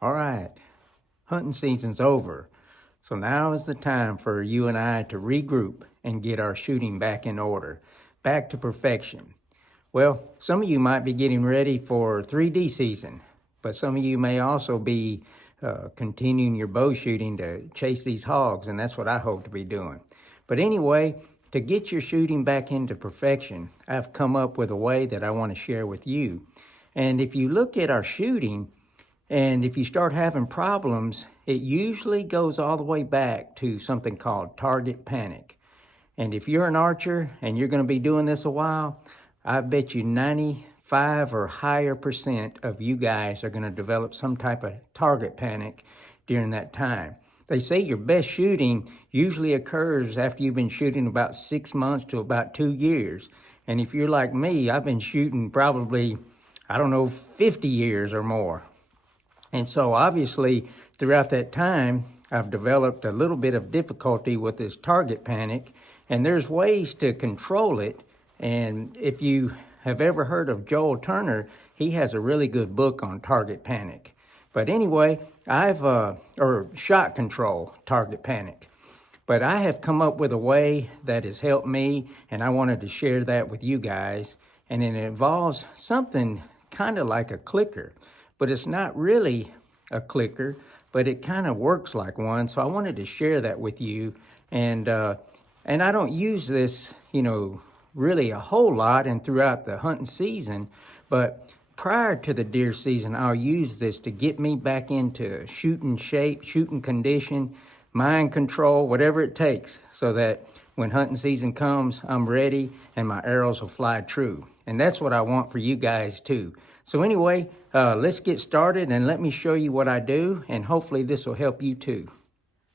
All right, hunting season's over. So now is the time for you and I to regroup and get our shooting back in order, back to perfection. Well, some of you might be getting ready for 3D season, but some of you may also be continuing your bow shooting to chase these hogs, and that's what I hope to be doing. But anyway, to get your shooting back into perfection, I've come up with a way that I want to share with you. And if you look at our shooting, and if you start having problems, it usually goes all the way back to something called target panic. And if you're an archer and you're going to be doing this a while, I bet you 95 or higher % of you guys are going to develop some type of target panic during that time. They say your best shooting usually occurs after you've been shooting about 6 months to about 2 years. And if you're like me, I've been shooting probably, 50 years or more. And so obviously throughout that time, I've developed a little bit of difficulty with this target panic, and there's ways to control it. And if you have ever heard of Joel Turner, he has a really good book on target panic. But anyway, or shot control, target panic. But I have come up with a way that has helped me, and I wanted to share that with you guys. And it involves something kind of like a clicker, but it's not really a clicker, but it kind of works like one. So I wanted to share that with you. And I don't use this, really a whole lot and throughout the hunting season, but prior to the deer season, I'll use this to get me back into shooting shape, shooting condition, mind control, whatever it takes, so that when hunting season comes, I'm ready and my arrows will fly true. And that's what I want for you guys too. So anyway, let's get started and let me show you what I do, and hopefully this will help you too.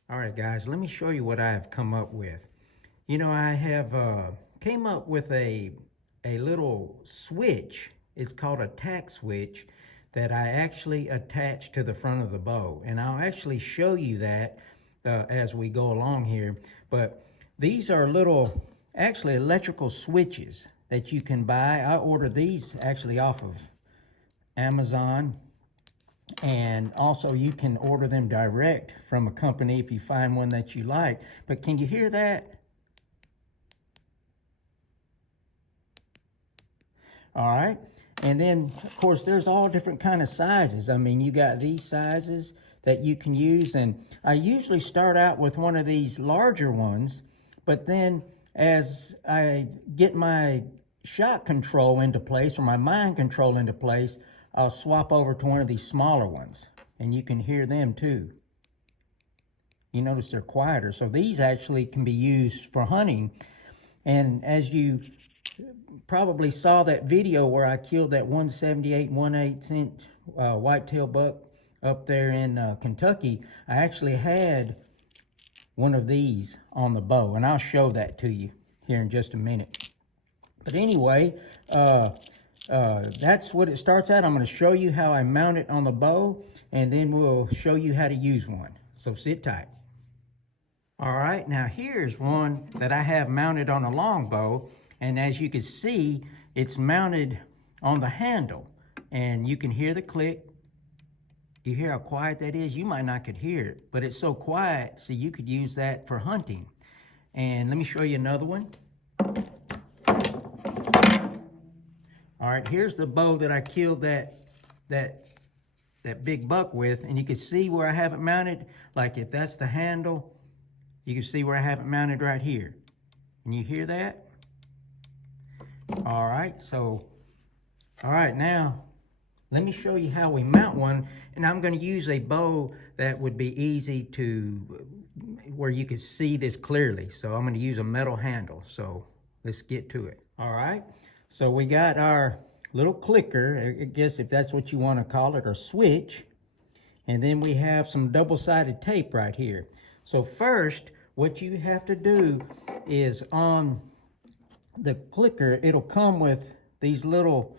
All right, guys, let me show you what I have come up with. I have came up with a little switch. It's called a tack switch that I actually attach to the front of the bow. And I'll actually show you that as we go along here. But these are little, actually electrical switches that you can buy. I ordered these actually off of Amazon, and also you can order them direct from a company if you find one that you like. But can you hear that? All right, and then of course there's all different kind of sizes. I mean, you got these sizes that you can use, and I usually start out with one of these larger ones, but then as I get my shot control into place, or my mind control into place, I'll swap over to one of these smaller ones, and you can hear them too. You notice they're quieter. So these actually can be used for hunting. And as you probably saw that video where I killed that 178 1/8 inch whitetail buck up there in Kentucky, I actually had one of these on the bow, and I'll show that to you here in just a minute. But anyway, that's what it starts out. I'm going to show you how I mount it on the bow, and then we'll show you how to use one. So sit tight. All right, now here's one that I have mounted on a longbow, and as you can see, it's mounted on the handle, and you can hear the click. You hear how quiet that is? You might not could hear it, but it's so quiet, so you could use that for hunting. And let me show you another one. All right, here's the bow that I killed that big buck with, and you can see where I have it mounted. Like if that's the handle, you can see where I have it mounted right here. And you hear that? All right, now let me show you how we mount one, and I'm going to use a bow that would be easy to, where you can see this clearly. So I'm going to use a metal handle. So let's get to it. All right. So we got our little clicker, I guess if that's what you want to call it, or switch. And then we have some double-sided tape right here. So first, what you have to do is on the clicker, it'll come with these little,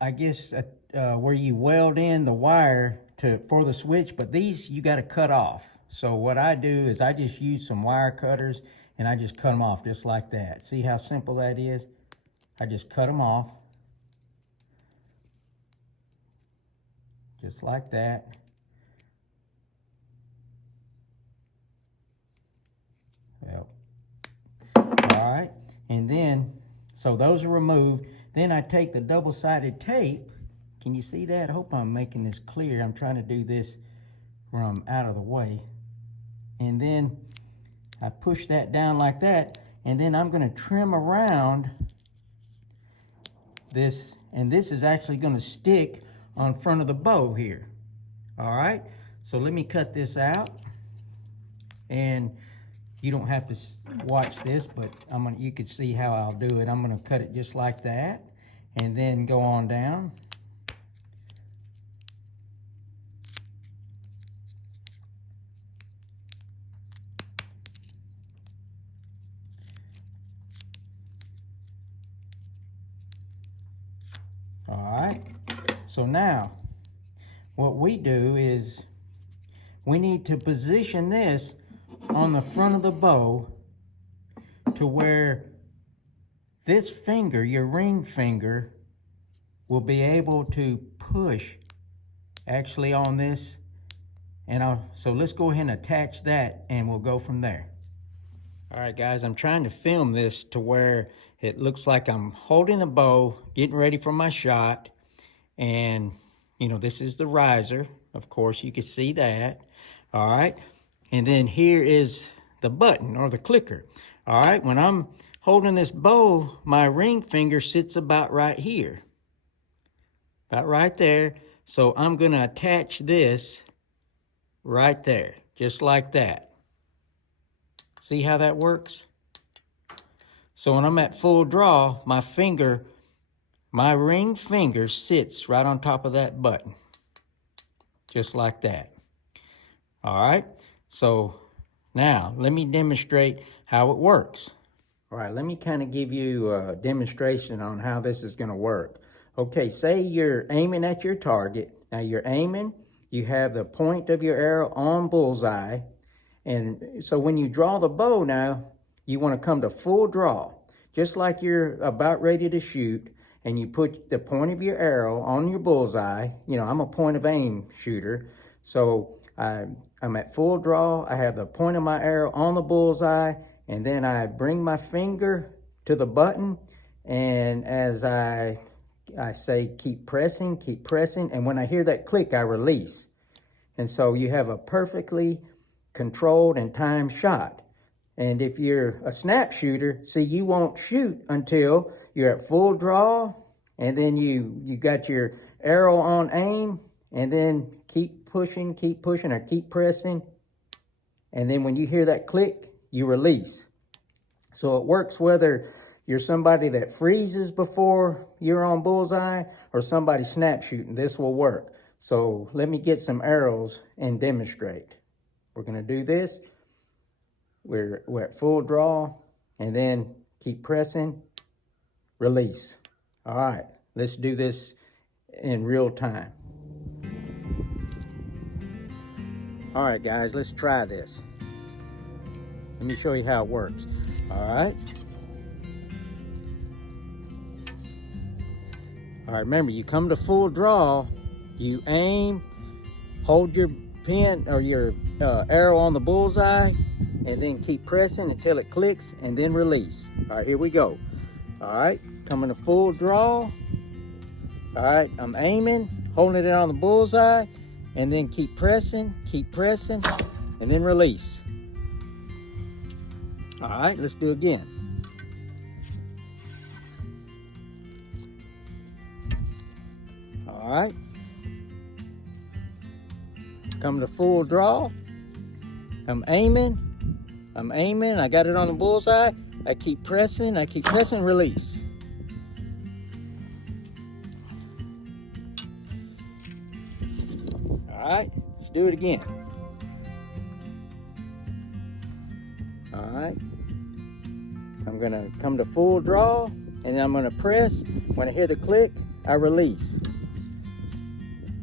I guess, where you weld in the wire for the switch, but these you got to cut off. So what I do is I just use some wire cutters, and I just cut them off just like that. See how simple that is? I just cut them off. just like that. Well, all right, and then, so those are removed. Then I take the double-sided tape. Can you see that? I hope I'm making this clear. I'm trying to do this where I'm out of the way. And then I push that down like that, and then I'm gonna trim around this, and this is actually gonna stick on front of the bow here. All right, so let me cut this out, and you don't have to watch this, but you can see how I'll do it. I'm gonna cut it just like that, and then go on down. All right, so now what we do is we need to position this on the front of the bow to where this finger, your ring finger, will be able to push actually on this. And so let's go ahead and attach that, and we'll go from there. All right, guys, I'm trying to film this to where it looks like I'm holding the bow, getting ready for my shot. And, you know, this is the riser. Of course, you can see that. All right. And then here is the button or the clicker. All right. When I'm holding this bow, my ring finger sits about right here. About right there. So I'm going to attach this right there, just like that. See how that works? So when I'm at full draw, my ring finger sits right on top of that button, just like that. All right, so now let me demonstrate how it works. All right, let me kind of give you a demonstration on how this is going to work. Okay, say you're aiming at your target. Now you're aiming, you have the point of your arrow on bullseye. And so when you draw the bow now, you want to come to full draw, just like you're about ready to shoot, and you put the point of your arrow on your bullseye. You know, I'm a point of aim shooter, so I'm at full draw. I have the point of my arrow on the bullseye, and then I bring my finger to the button, and as I say, keep pressing, and when I hear that click, I release. And so you have a perfectly controlled and timed shot. And if you're a snap shooter, see, you won't shoot until you're at full draw, and then you got your arrow on aim, and then keep pushing, or keep pressing. And then when you hear that click, you release. So it works whether you're somebody that freezes before you're on bullseye or somebody snap shooting. This will work. So let me get some arrows and demonstrate. We're going to do this. We're at full draw, and then keep pressing, release. All right, let's do this in real time. All right, guys, let's try this. Let me show you how it works. All right. All right, remember, you come to full draw, you aim, hold your pin or your arrow on the bullseye, and then keep pressing until it clicks, and then release. All right, here we go. All right, coming to full draw. All right, I'm aiming, holding it on the bullseye, and then keep pressing, and then release. All right, let's do it again. All right. Come to full draw. I'm aiming, I got it on the bullseye. I keep pressing, release. All right, let's do it again. All right, I'm gonna come to full draw, and then I'm gonna press. When I hear the click, I release.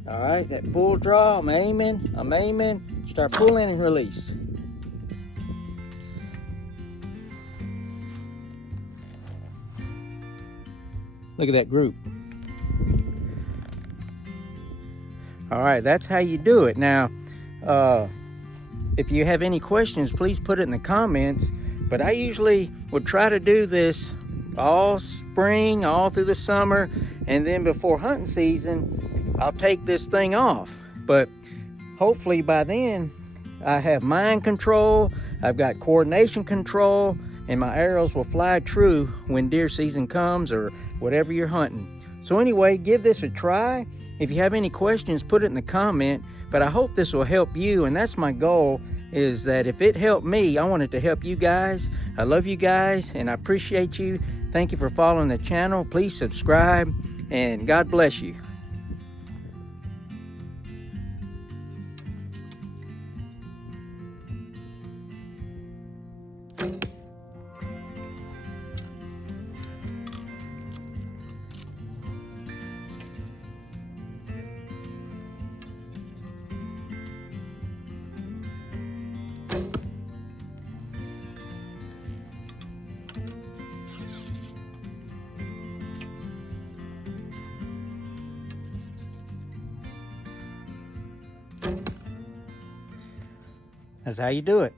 All right, that full draw, I'm aiming, start pulling and release. Look at that group. All right, that's how you do it. Now, if you have any questions, please put it in the comments. But I usually would try to do this all spring, all through the summer, and then before hunting season, I'll take this thing off. But hopefully by then, I have mind control, I've got coordination control, and my arrows will fly true when deer season comes or whatever you're hunting. So anyway, give this a try. If you have any questions, put it in the comment, but I hope this will help you, and that's my goal, is that if it helped me, I want it to help you guys. I love you guys, and I appreciate you. Thank you for following the channel. Please subscribe, and God bless you. That's how you do it.